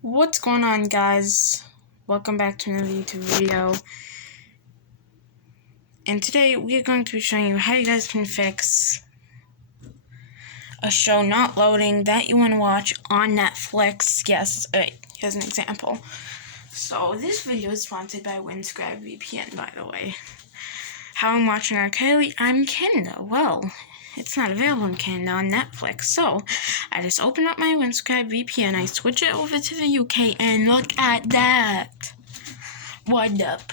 What's going on, guys? Welcome back to another YouTube video. And today we are going to be showing you how you guys can fix a show not loading that you want to watch on Netflix. Yes, here's an example. So this video is sponsored by Windscribe VPN, by the way. How I'm watching iCarly? I'm in Canada. Well, it's not available in Canada on Netflix. So I just open up my Windscribe VPN, I switch it over to the UK, and look at that. What up?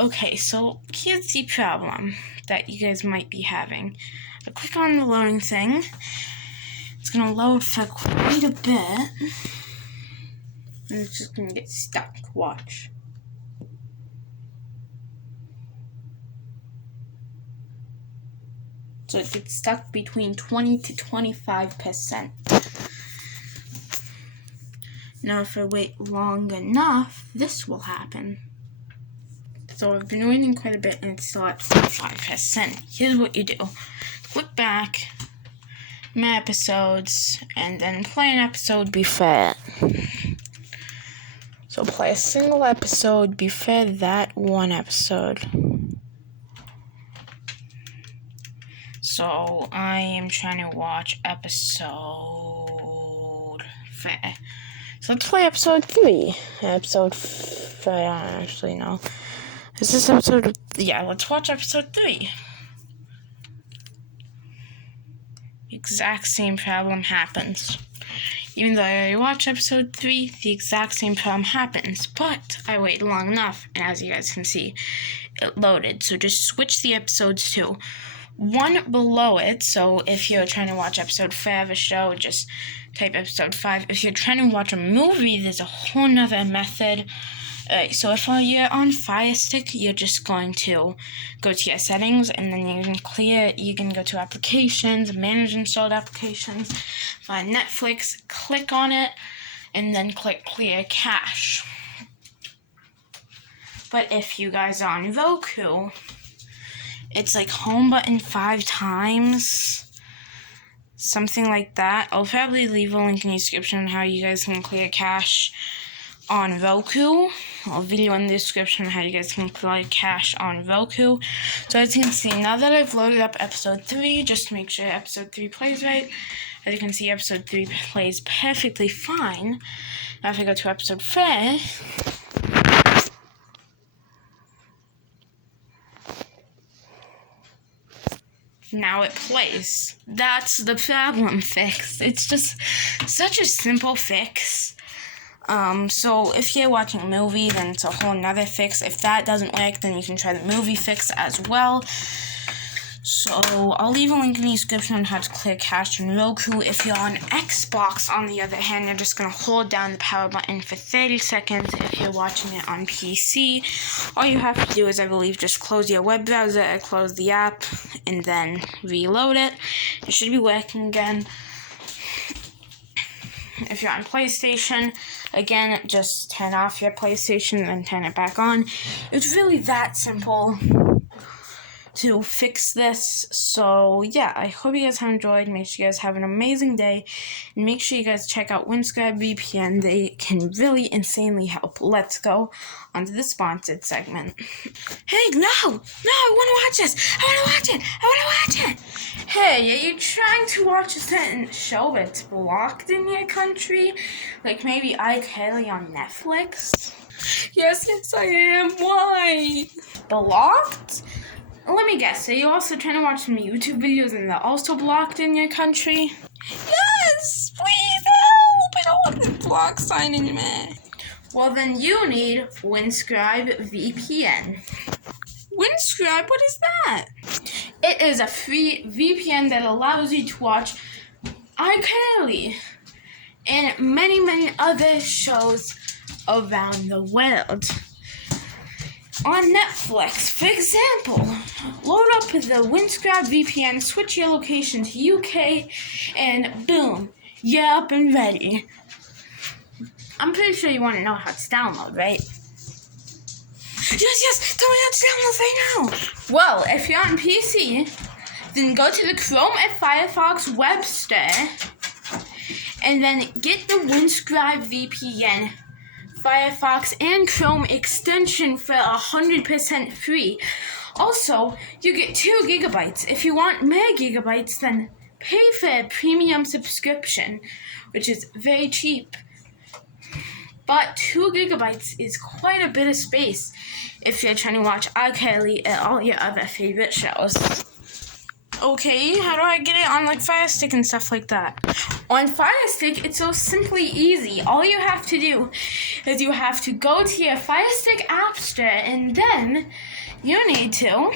Okay, so here's the problem that you guys might be having. I click on the loading thing. It's gonna load for quite a bit. And it's just gonna get stuck. Watch. So it gets stuck between 20 to 25%. Now if I wait long enough, this will happen. So I've been waiting quite a bit and it's still at 25%. Here's what you do. Click back, my episodes, and then play an episode before it. So play a single episode before that one episode. So I am trying to watch episode 4. So let's play episode 3. Episode 4, actually no. Is this episode? Yeah, let's watch episode 3. Exact same problem happens. Even though I watch episode 3, the exact same problem happens. But I waited long enough, and as you guys can see, it loaded. So just switch the episodes to one below it. So if you're trying to watch episode 5 of a show, just type episode 5. If you're trying to watch a movie, there's a whole nother method. So if you're on Fire Stick, you're just going to go to your settings, and then you can go to applications, manage installed applications, find Netflix, click on it, and then click clear cache. But if you guys are on Roku, it's like home button 5 times, something like that. I'll probably leave a link in the description on how you guys can clear cache on Roku. I'll video in the description on how you guys can clear cache on Roku. So as you can see, now that I've loaded up episode 3, just to make sure episode 3 plays right, as you can see, episode 3 plays perfectly fine. Now if I go to episode 4, now it plays. That's the problem fixed. It's just such a simple fix. So if you're watching a movie, then it's a whole nother fix. If that doesn't work, then you can try the movie fix as well. So I'll leave a link in the description on how to clear cache on Roku. If you're on Xbox, on the other hand, you're just going to hold down the power button for 30 seconds. If you're watching it on PC, all you have to do is, I believe, just close your web browser or close the app and then reload it. It should be working again. If you're on PlayStation, again, just turn off your PlayStation and then turn it back on. It's really that simple to fix this. So yeah, I hope you guys have enjoyed. Make sure you guys have an amazing day, and make sure you guys check out Windscribe VPN. They can really insanely help. Let's go on to the sponsored segment. Hey, no, I want to watch this. I want to watch it. Hey, are you trying to watch a certain show that's blocked in your country? Like maybe iCarly on Netflix? Yes, I am. Why? Blocked? Let me guess, are you also trying to watch some YouTube videos and they're also blocked in your country? Yes! Please help! I don't want the block sign in me. Well, then you need Windscribe VPN. Windscribe? What is that? It is a free VPN that allows you to watch iCarly and many, many other shows around the world. On Netflix, for example, load up the Windscribe VPN, switch your location to UK, and boom, you're up and ready. I'm pretty sure you want to know how to download, right? Yes, tell me how to download right now. Well, if you're on PC, then go to the Chrome and Firefox web store And then get the Windscribe VPN, Firefox, and Chrome extension for 100% free. Also, you get 2 gigabytes. If you want more gigabytes, then pay for a premium subscription, which is very cheap. But 2 gigabytes is quite a bit of space if you're trying to watch iCarly and all your other favorite shows. Okay, how do I get it on like Fire Stick and stuff like that? On Fire Stick, it's so simply easy. All you have to do is you have to go to your Fire Stick app store, and then you need to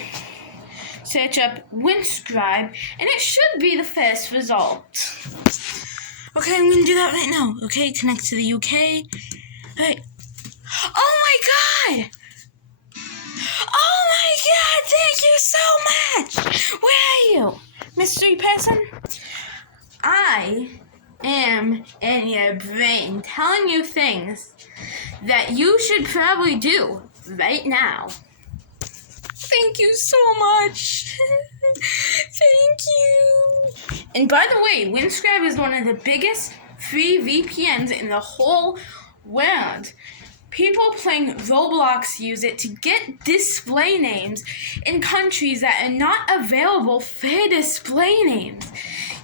search up Windscribe, and it should be the first result. Okay, I'm gonna do that right now. Okay, connect to the UK. Hey. Oh my god! Oh my god, thank you so much! Where are you, mystery person? I am in your brain telling you things that you should probably do right now. Thank you so much. Thank you. And by the way, Windscribe is one of the biggest free VPNs in the whole world. People playing Roblox use it to get display names in countries that are not available for display names.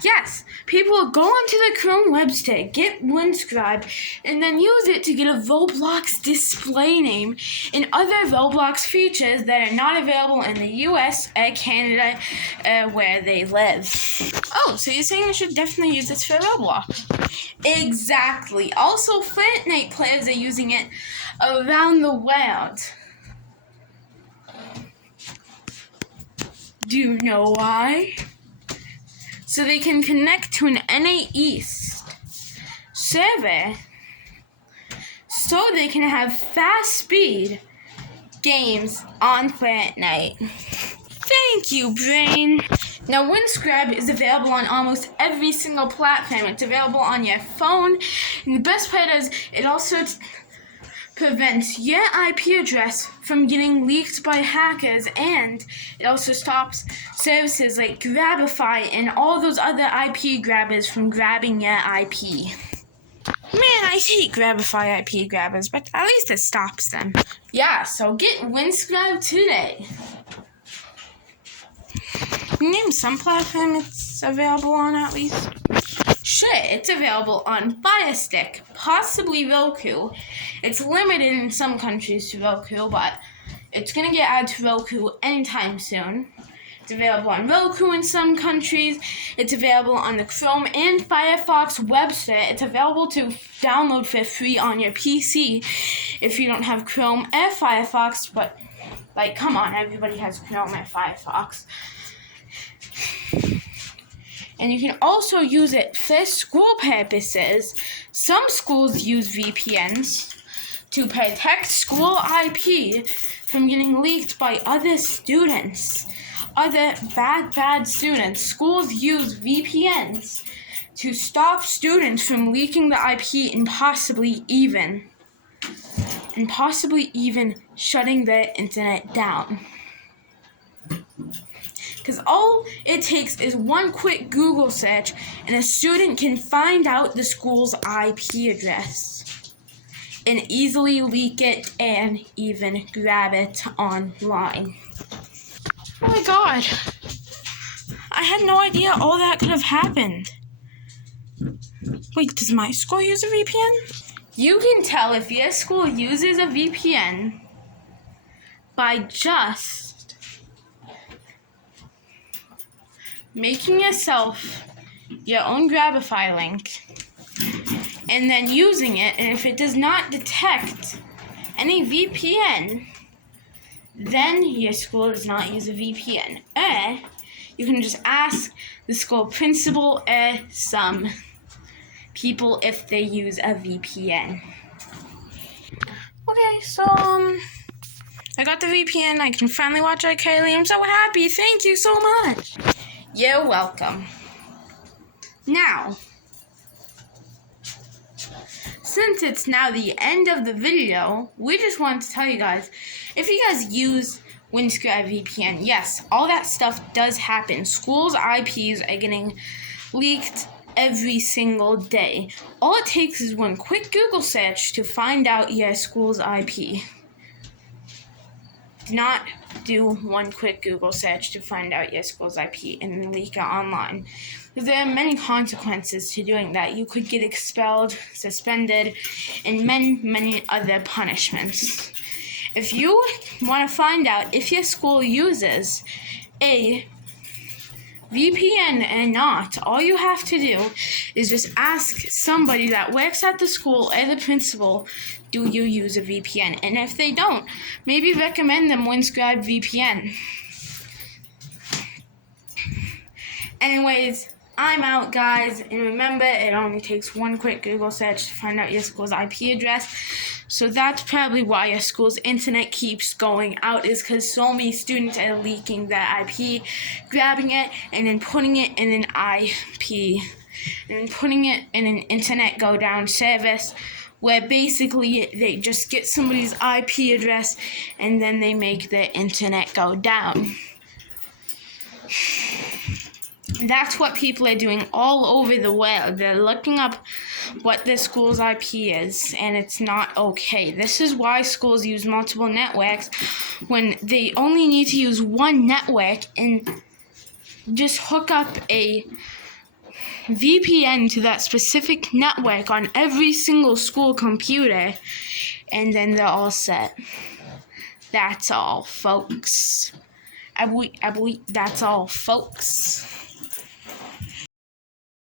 Yes, people go onto the Chrome web store, get Windscribe, and then use it to get a Roblox display name and other Roblox features that are not available in the US or Canada where they live. Oh, so you're saying I should definitely use this for Roblox? Exactly. Also, Fortnite players are using it around the world. Do you know why? So they can connect to an NA East server so they can have fast speed games on Fortnite. Thank you, Brain. Now, Windscribe is available on almost every single platform. It's available on your phone, and the best part is it also prevents your IP address from getting leaked by hackers, and it also stops services like Grabify and all those other IP grabbers from grabbing your IP. Man, I hate Grabify IP grabbers, but at least it stops them. Yeah, so get Windscribe today. Name some platform it's available on at least. Sure, it's available on Fire Stick, possibly Roku. It's limited in some countries to Roku, but it's going to get added to Roku anytime soon. It's available on Roku in some countries. It's available on the Chrome and Firefox web store. It's available to download for free on your PC if you don't have Chrome or Firefox, but, like, come on, everybody has Chrome or Firefox. And you can also use it for school purposes. Some schools use VPNs to protect school IP from getting leaked by other students. Other bad students. Schools use VPNs to stop students from leaking the IP and possibly even shutting their internet down. Because all it takes is one quick Google search, and a student can find out the school's IP address and easily leak it and even grab it online. Oh my god. I had no idea all that could have happened. Wait, does my school use a VPN? You can tell if your school uses a VPN by just making yourself your own Grabify link and then using it, and if it does not detect any VPN, then your school does not use a VPN. Or you can just ask the school principal or some people if they use a VPN. Okay, so I got the VPN. I can finally watch iCarly. I'm so happy. Thank you so much. You're welcome. Now, since it's now the end of the video, we just wanted to tell you guys, if you guys use Windscribe VPN, yes, all that stuff does happen. Schools' IPs are getting leaked every single day. All it takes is one quick Google search to find out your school's IP. Do not do one quick Google search to find out your school's IP and then leak it online. There are many consequences to doing that. You could get expelled, suspended, and many other punishments. If you want to find out if your school uses a VPN or not, all you have to do is just ask somebody that works at the school or the principal, do you use a VPN? And if they don't, maybe recommend them Windscribe VPN. Anyways, I'm out, guys, and remember, it only takes one quick Google search to find out your school's IP address. So that's probably why your school's internet keeps going out, is because so many students are leaking their IP, grabbing it, and then putting it in an IP, and putting it in an internet go down service, where basically they just get somebody's IP address, and then they make their internet go down. That's what people are doing all over the world. They're looking up what the school's IP is, and it's not okay. This is why schools use multiple networks when they only need to use one network and just hook up a VPN to that specific network on every single school computer, and then they're all set. That's all, folks. That's all, folks.